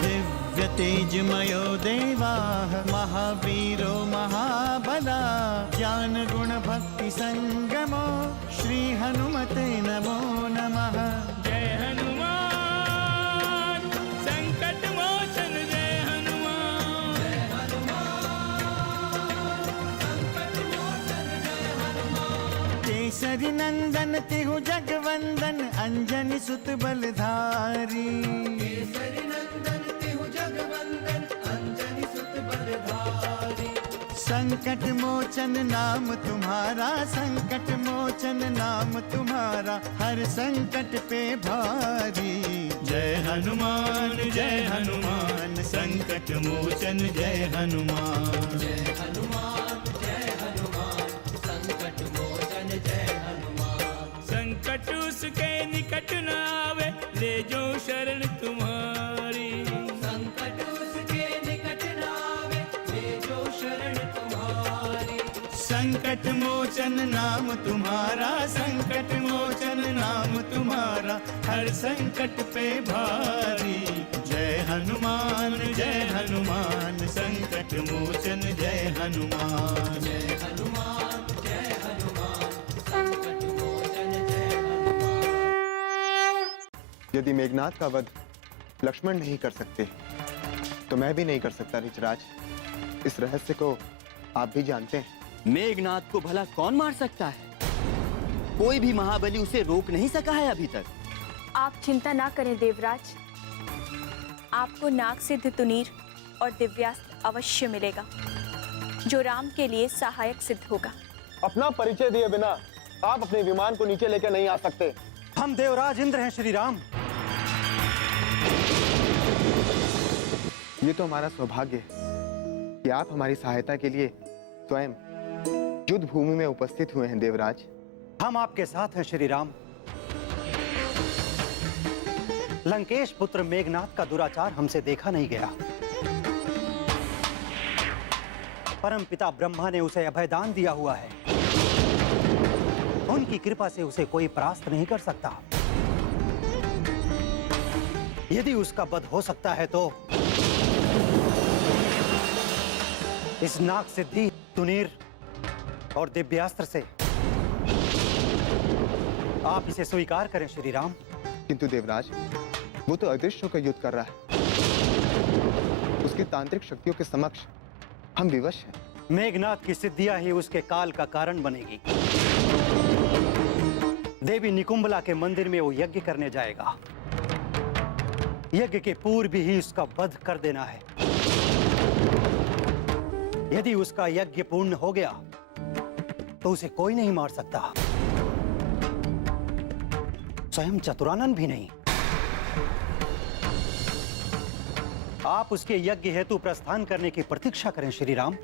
दिव्य तेजमयो देवाः महावीरो महाबला ज्ञान गुण भक्ति संगमो श्री हनुमते नमो नमः। जय हनुमान संकट मोचन जय हनुमान। जय हनुमान संकट मोचन जय हनुमान। केसरी नंदन तिहु जगवंदन अंजनी सुत बलधारी। केसरी नंदन तिहु जगवंदन अंजनी सुत बलधारी। संकट मोचन नाम तुम्हारा संकट मोचन नाम तुम्हारा हर संकट पे भारी। जय हनुमान संकट मोचन जय हनुमान। जय हनुमान संकट मोचन जय हनुमान। संकट उसके निकट न आवे ले जो शरण तुम्हारी। संकट उसके निकट न आवे ले जो शरण तुम्हारी। संकट मोचन नाम तुम्हारा संकट मोचन नाम तुम्हारा हर संकट पे भारी। जय हनुमान संकट मोचन जय हनुमान। जय हनुमान संकट मोचन जय हनुमान। यदि मेघनाद का वध लक्ष्मण नहीं कर सकते तो मैं भी नहीं कर सकता ऋचराज। इस रहस्य को आप भी जानते हैं। मेघनाद को भला कौन मार सकता है? कोई भी महाबली उसे रोक नहीं सका है अभी तक। आप चिंता ना करें देवराज, आपको नाग सिद्ध तुनीर और दिव्यास्त्र अवश्य मिलेगा जो राम के लिए सहायक सिद्ध होगा। अपना परिचय दिए बिना आप अपने विमान को नीचे लेकर नहीं आ सकते। हम देवराज इंद्र हैं श्री राम। ये तो हमारा सौभाग्य है कि आप हमारी सहायता के लिए स्वयं युद्ध भूमि में उपस्थित हुए हैं देवराज। हम आपके साथ हैं श्री राम। लंकेश पुत्र मेघनाद का दुराचार हमसे देखा नहीं गया। परम पिता ब्रह्मा ने उसे अभयदान दिया हुआ है। उनकी कृपा से उसे कोई परास्त नहीं कर सकता। यदि उसका वध हो सकता है तो इस नाग सिद्धि तुनीर और दिव्यास्त्र से आप इसे स्वीकार करें श्री राम। किंतु देवराज वो तो अदृश्य होकर युद्ध कर रहा है। उसकी तांत्रिक शक्तियों के समक्ष हम विवश हैं। मेघनाद की सिद्धियां ही उसके काल का कारण बनेगी। देवी निकुंभला के मंदिर में वो यज्ञ करने जाएगा। यज्ञ के पूर्व ही उसका वध कर देना है। यदि उसका यज्ञ पूर्ण हो गया तो उसे कोई नहीं मार सकता, स्वयं चतुरानन भी नहीं। आप उसके यज्ञ हेतु प्रस्थान करने की प्रतीक्षा करें श्री राम।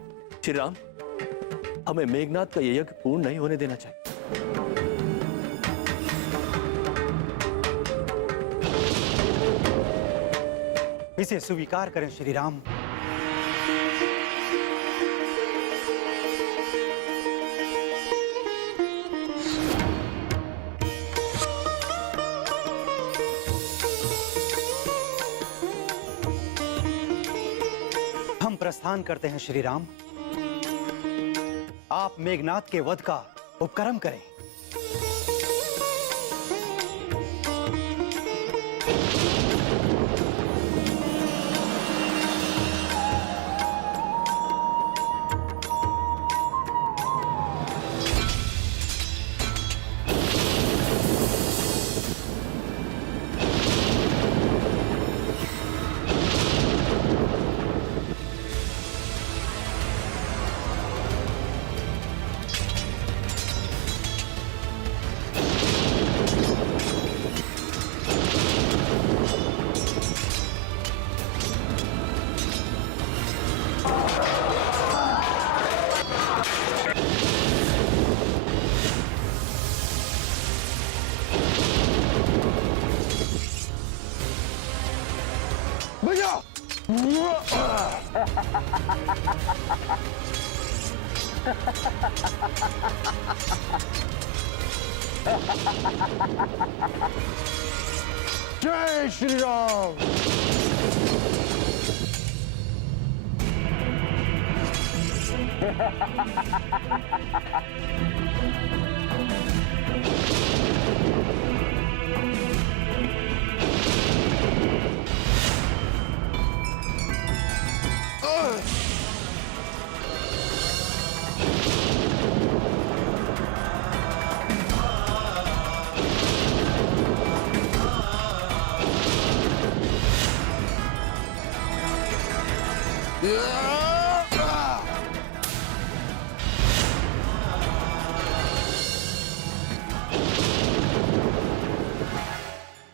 श्री राम, हमें मेघनाद का यह यज्ञ पूर्ण नहीं होने देना चाहिए। इसे स्वीकार करें श्री राम। हम प्रस्थान करते हैं श्री राम। आप मेघनाद के वध का उपक्रम करें। जय श्री राम।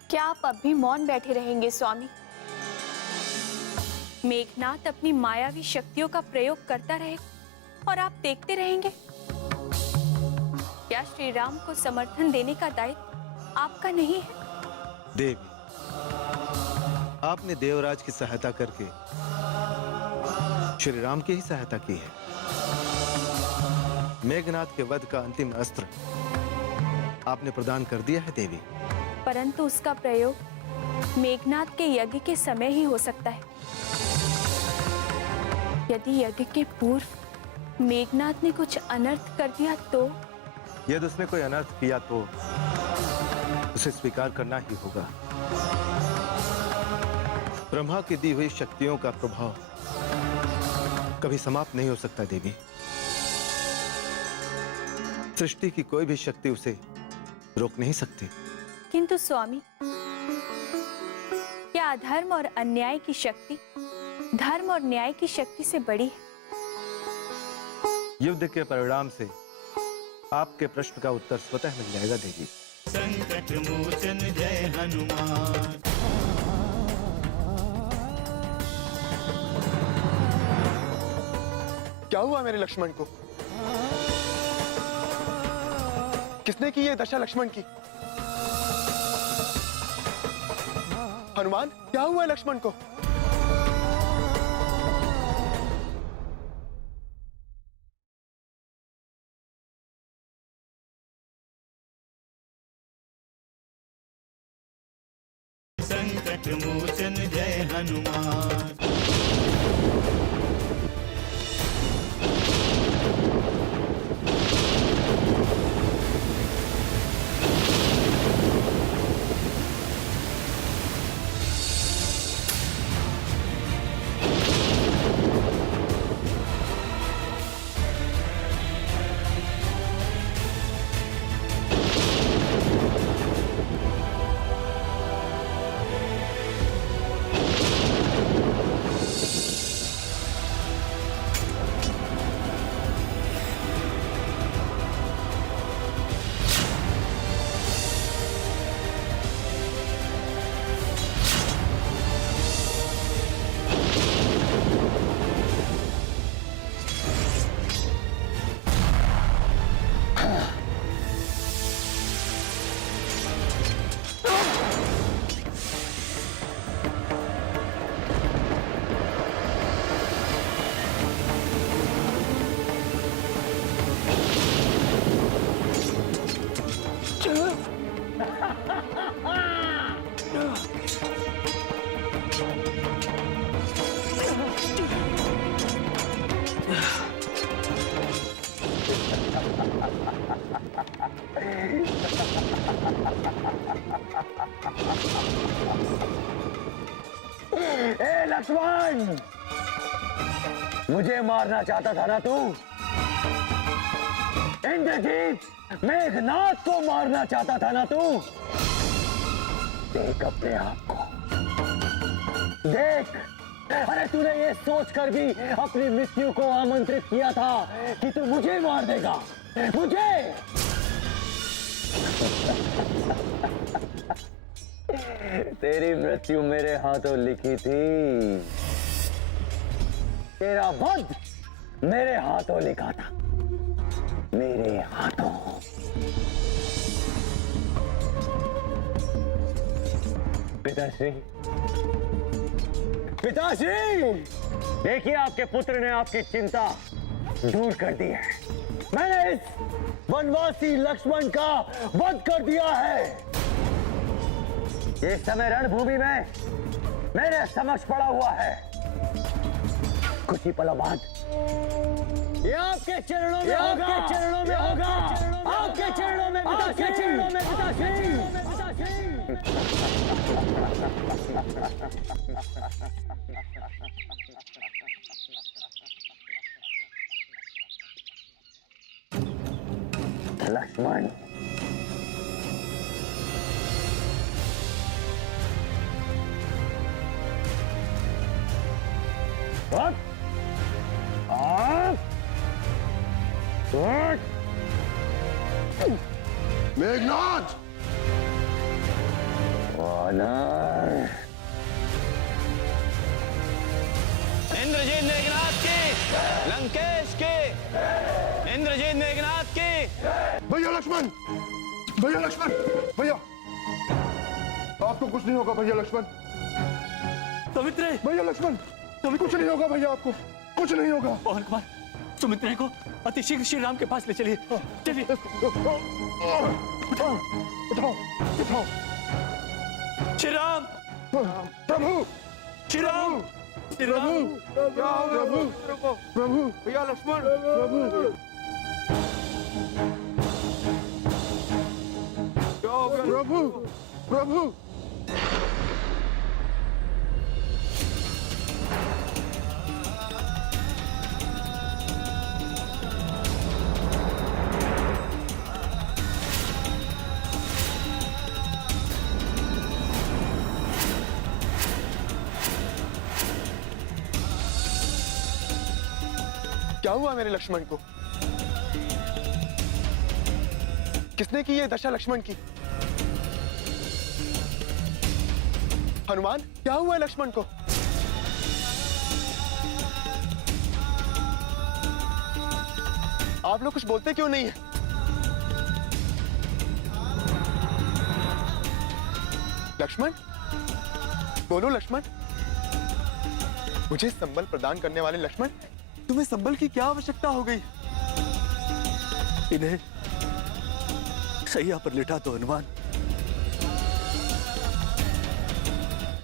क्या आप अब भी मौन बैठे रहेंगे स्वामी? मेघनाथ अपनी मायावी शक्तियों का प्रयोग करता रहे और आप देखते रहेंगे? क्या श्री राम को समर्थन देने का दायित्व आपका नहीं है? देवी, आपने देवराज की सहायता करके श्री राम की ही सहायता की है। मेघनाथ के वध का अंतिम अस्त्र आपने प्रदान कर दिया है देवी। परंतु उसका प्रयोग मेघनाथ के यज्ञ के समय ही हो सकता है। यदि यज्ञ के पूर्व मेघनाथ ने कुछ अनर्थ कर दिया तो? यदि उसने कोई अनर्थ किया तो उसे स्वीकार करना ही होगा। ब्रह्मा की दी हुई शक्तियों का प्रभाव कभी समाप्त नहीं हो सकता देवी। सृष्टि की कोई भी शक्ति उसे रोक नहीं सकती। किंतु स्वामी, क्या अधर्म और अन्याय की शक्ति धर्म और न्याय की शक्ति से बड़ी है? युद्ध के परिणाम से आपके प्रश्न का उत्तर स्वतः मिल जाएगा देवी। संकट मोचन जय हनुमान। क्या हुआ मेरे लक्ष्मण को? किसने की ये दशा लक्ष्मण की? हनुमान, क्या हुआ है लक्ष्मण को? संकट मोचन जय हनुमान। ए लक्ष्मण, मुझे मारना चाहता था ना तू? इंद्रजीत, मेघनाथ को मारना चाहता था ना तू? देख अपने आप को, देख। अरे तूने ये सोचकर भी अपनी मृत्यु को आमंत्रित किया था कि तू मुझे मार देगा, मुझे। तेरी मृत्यु मेरे हाथों लिखी थी, तेरा वध मेरे हाथों लिखा था, मेरे हाथों। पिताश्री, पिताश्री, देखिए आपके पुत्र ने आपकी चिंता दूर कर दी है। मैंने इस वनवासी लक्ष्मण का वध कर दिया है। इस समय रणभूमि में मेरे समक्ष पड़ा हुआ है। कुछ ही पलों बाद ये आपके चरणों में होगा, आपके चरणों में होगा, आपके चरणों में आपके चरणों में लक्ष्मण, मेघनाथ! इंद्रजीत मेघनाथ की, लंकेश की, इंद्रजीत मेघनाथ की। भैया लक्ष्मण! भैया लक्ष्मण! भैया! आपको कुछ नहीं होगा भैया लक्ष्मण। सुमित्रे, भैया लक्ष्मण! कुछ नहीं होगा भैया, आपको कुछ नहीं होगा। पवन कुमार, सुमित्रे को अतिशीघ्र श्री राम के पास ले चलिए। चलिए। उठाओ, उठाओ। श्री राम! प्रभु! श्री राम! श्री राम! प्रभु! प्रभु! भैया लक्ष्मण! प्रभु! प्रभु! प्रभु! क्या हुआ मेरे लक्ष्मण को? किसने की ये दशा लक्ष्मण की? हनुमान, क्या हुआ है लक्ष्मण को? आप लोग कुछ बोलते क्यों नहीं है? लक्ष्मण, बोलो लक्ष्मण। मुझे संबल प्रदान करने वाले लक्ष्मण, तुम्हें संबल की क्या आवश्यकता हो गई? इन्हें सैया पर लिटा तो हनुमान।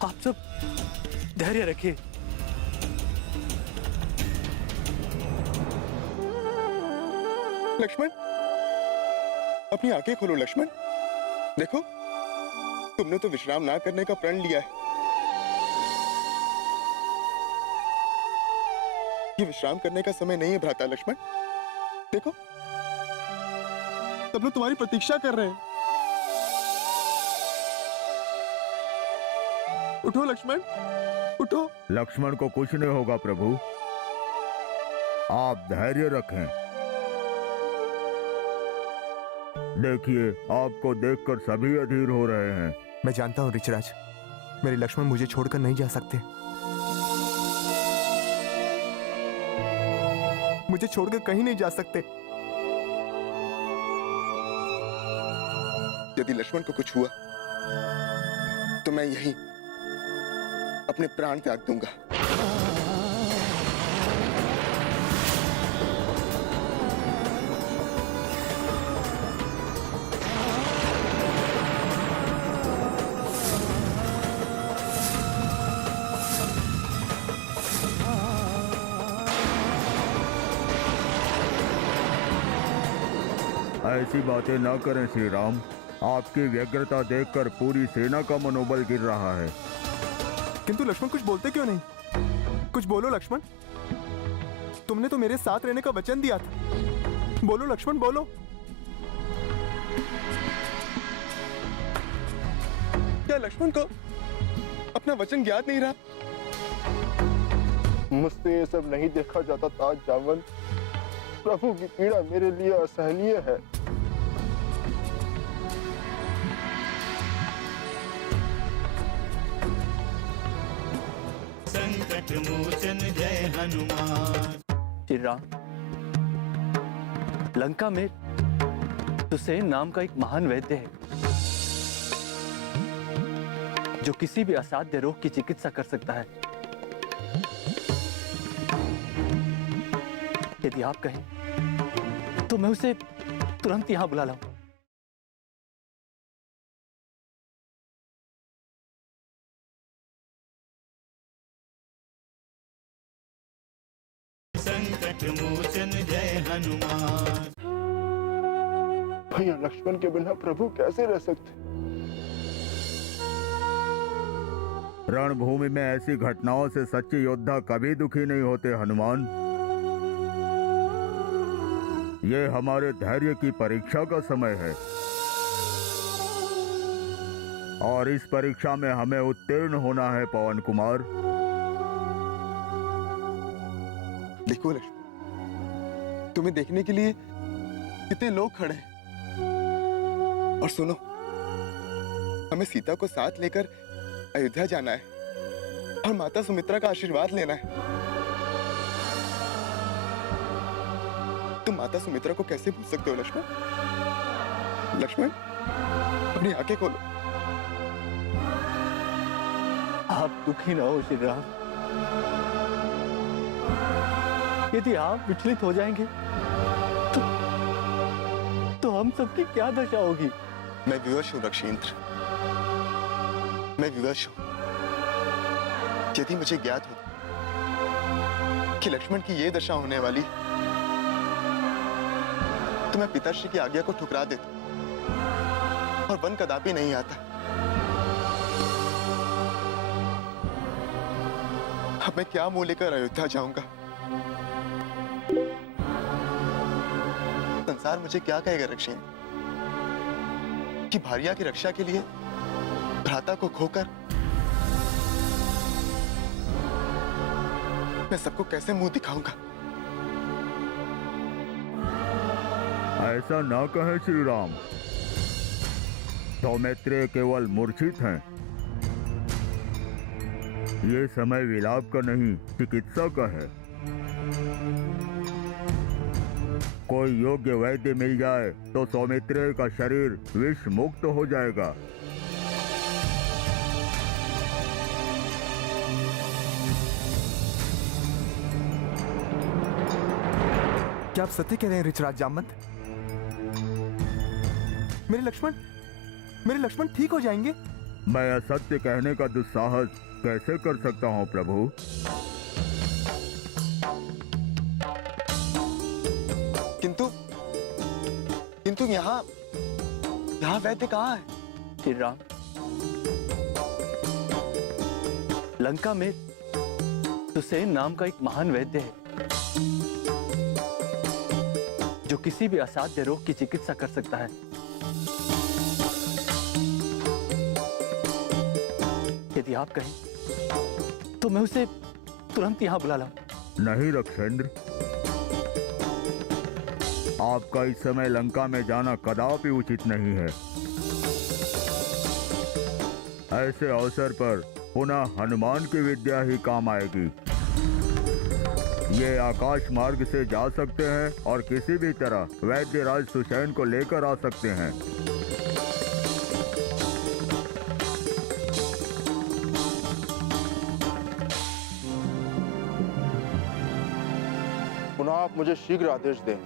आप सब धैर्य रखिए। लक्ष्मण, अपनी आंखें खोलो लक्ष्मण। देखो, तुमने तो विश्राम ना करने का प्रण लिया है। ये विश्राम करने का समय नहीं है भ्राता लक्ष्मण। देखो, सब लोग तुम्हारी प्रतीक्षा कर रहे हैं। उठो लक्ष्मण, उठो। लक्ष्मण को कुछ नहीं होगा प्रभु, आप धैर्य रखें। देखिए, आपको देखकर सभी अधीर हो रहे हैं। मैं जानता हूँ ऋषराज, मेरे लक्ष्मण मुझे छोड़कर नहीं जा सकते। मुझे छोड़कर कहीं नहीं जा सकते। यदि लक्ष्मण को कुछ हुआ तो मैं यहीं अपने प्राण त्याग दूंगा। ऐसी बातें न करें श्री राम। आपकी व्यग्रता देखकर पूरी सेना का मनोबल गिर रहा है। किंतु लक्ष्मण कुछ बोलते क्यों नहीं? कुछ बोलो लक्ष्मण। तुमने तो मेरे साथ रहने का वचन दिया था। बोलो लक्ष्मण, बोलो। क्या लक्ष्मण को अपना वचन ज्ञात नहीं रहा? मुझसे ये सब नहीं देखा जाता था जावन। प्रभु की पीड़ा मेरे लिए असहनीय है। संकट मोचन जय हनुमान। श्री राम, लंका में सुसेन नाम का एक महान वैद्य है जो किसी भी असाध्य रोग की चिकित्सा कर सकता है। यदि आप कहें तो मैं उसे तुरंत यहां बुला लाऊं। संकट मोचन जय हनुमान। भैया लक्ष्मण के बिना प्रभु कैसे रह सकते? रणभूमि में ऐसी घटनाओं से सच्चे योद्धा कभी दुखी नहीं होते हनुमान। ये हमारे धैर्य की परीक्षा का समय है और इस परीक्षा में हमें उत्तीर्ण होना है पवन कुमार। देखो लक्ष्मण, तुम्हें देखने के लिए कितने लोग खड़े हैं। और सुनो, हमें सीता को साथ लेकर अयोध्या जाना है और माता सुमित्रा का आशीर्वाद लेना है। तुम माता सुमित्रा को कैसे भूल सकते हो लक्ष्मण? लक्ष्मण, अपनी आंखें खोलो। आप दुखी ना हो श्री राम। यदि आप विचलित हो जाएंगे तो हम सबकी क्या दशा होगी? मैं विवश हूं रक्षेंद्र, मैं विवश हूं। यदि मुझे ज्ञात हो कि लक्ष्मण की ये दशा होने वाली तो मैं पिताश्री की आज्ञा को ठुकरा देता और वन कदापि नहीं आता। अब मैं क्या मुंह लेकर अयोध्या जाऊंगा? संसार मुझे क्या कहेगा रक्षेंद्र कि भार्या की रक्षा के लिए भ्राता को खोकर मैं सबको कैसे मुंह दिखाऊंगा? ऐसा ना कहे श्री राम। सौमित्रे केवल मूर्छित हैं। ये समय विलाप का नहीं, चिकित्सा का है। कोई योग्य वैद्य मिल जाए तो सौमित्रे का शरीर विष मुक्त हो जाएगा। क्या आप सत्य कह रहे हैं ऋषराज जामवंत? मेरे लक्ष्मण ठीक हो जाएंगे? मैं असत्य कहने का दुस्साहस कैसे कर सकता हूँ प्रभु? किंतु यहाँ वैद्य कहाँ है? श्री राम, लंका में सुसेन नाम का एक महान वैद्य है जो किसी भी असाध्य रोग की चिकित्सा कर सकता है। यदि आप कहें तो मैं उसे तुरंत यहां बुला लाऊं। नहीं रक्षेंद्र, आपका इस समय लंका में जाना कदापि उचित नहीं है। ऐसे अवसर पर पुनः हनुमान की विद्या ही काम आएगी। ये आकाश मार्ग से जा सकते हैं और किसी भी तरह वैद्य राज सुसैन को लेकर आ सकते हैं। पुनः आप मुझे शीघ्र आदेश दें।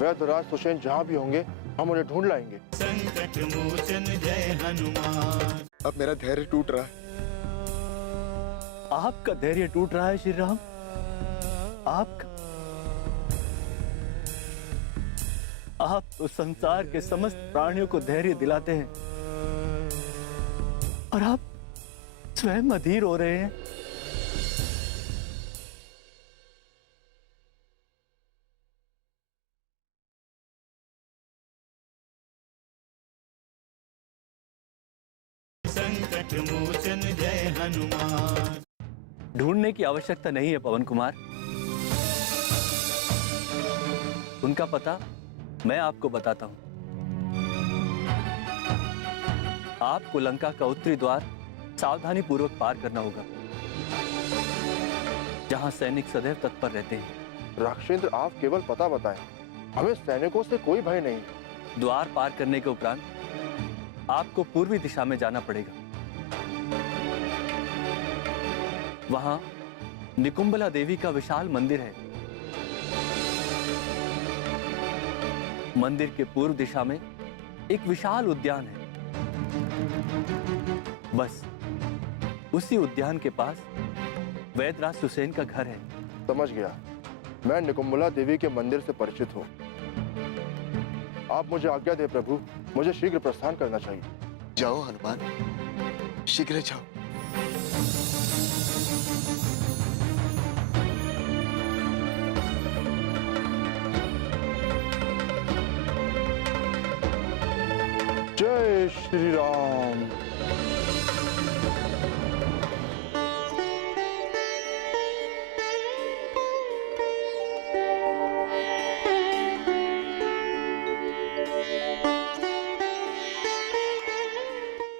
वैद्यराज सुसेन जहाँ भी होंगे हम उन्हें ढूंढ लाएंगे। संकट मोचन जय हनुमान। अब मेरा धैर्य टूट रहा है। आपका धैर्य टूट रहा है श्री राम? आप तो संसार के समस्त प्राणियों को धैर्य दिलाते हैं और आप स्वयं अधीर हो रहे हैं। संकट मोचन जय हनुमान। ढूंढने की आवश्यकता नहीं है पवन कुमार। उनका पता मैं आपको बताता हूं। आपको लंका का उत्तरी द्वार सावधानी पूर्वक पार करना होगा, जहां सैनिक सदैव तत्पर रहते हैं। राक्षेंद्र, आप केवल पता बताएं, हमें सैनिकों से कोई भय नहीं। द्वार पार करने के उपरांत आपको पूर्वी दिशा में जाना पड़ेगा। वहां निकुंबला देवी का विशाल मंदिर है। मंदिर के पूर्व दिशा में एक विशाल उद्यान है। बस उसी उद्यान के पास वैद्यराज सुसेन का घर है। समझ गया। मैं निकुंबला देवी के मंदिर से परिचित हूँ। आप मुझे आज्ञा दे प्रभु, मुझे शीघ्र प्रस्थान करना चाहिए। जाओ हनुमान, शीघ्र जाओ। जय श्री राम।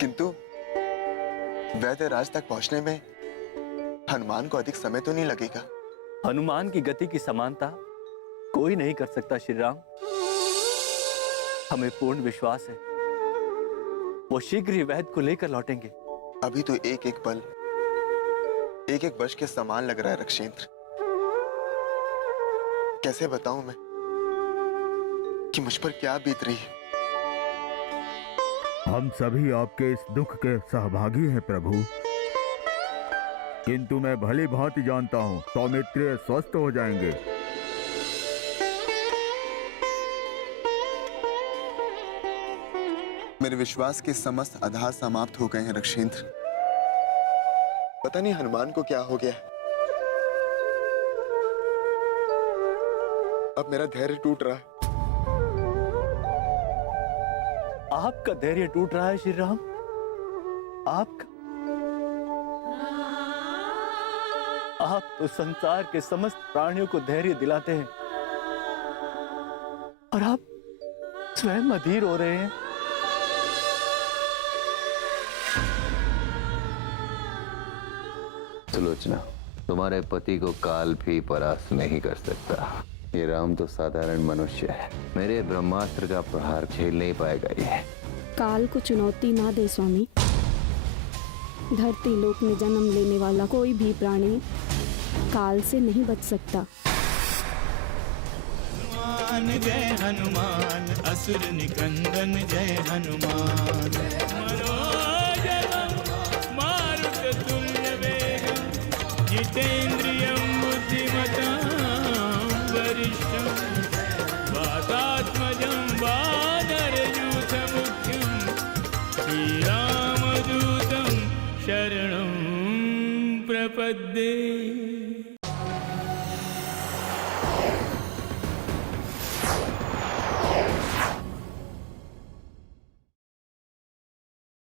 किंतु वैद्यराज तक पहुंचने में हनुमान को अधिक समय तो नहीं लगेगा? हनुमान की गति की समानता कोई नहीं कर सकता श्री राम। हमें पूर्ण विश्वास है वो शीघ्र ही वैद्य को लेकर लौटेंगे। अभी तो एक एक पल एक एक वर्ष के समान लग रहा है रक्षेंद्र। कैसे बताऊं मैं कि मुझ पर क्या बीत रही है? हम सभी आपके इस दुख के सहभागी हैं प्रभु, किंतु मैं भली भांति जानता हूँ सौमित्र स्वस्थ हो जाएंगे। मेरे विश्वास के समस्त आधार समाप्त हो गए हैं रक्षेंद्र। पता नहीं हनुमान को क्या हो गया। अब मेरा धैर्य टूट रहा है। आपका धैर्य टूट रहा है श्री राम? आपका? आप तो संसार के समस्त प्राणियों को धैर्य दिलाते हैं और आप स्वयं अधीर हो रहे हैं। सुलोचना, तुम्हारे पति को काल भी परास्त नहीं कर सकता। ये राम तो साधारण मनुष्य है, मेरे ब्रह्मास्त्र का प्रहार झेल नहीं पाएगा ये। काल को चुनौती ना दे स्वामी। धरती लोक में जन्म लेने वाला कोई भी प्राणी काल से नहीं बच सकता। हनुमान जय हनुमान, असुर निकंदन जय हनुमान। मनोजवं मारुततुल्य वेगं, जितेन्द्रियं बुद्धिमतां वरिष्ठं, वातात्मजं वानरयूथमुख्यं, श्रीरामदूतं शरणं प्रपद्ये।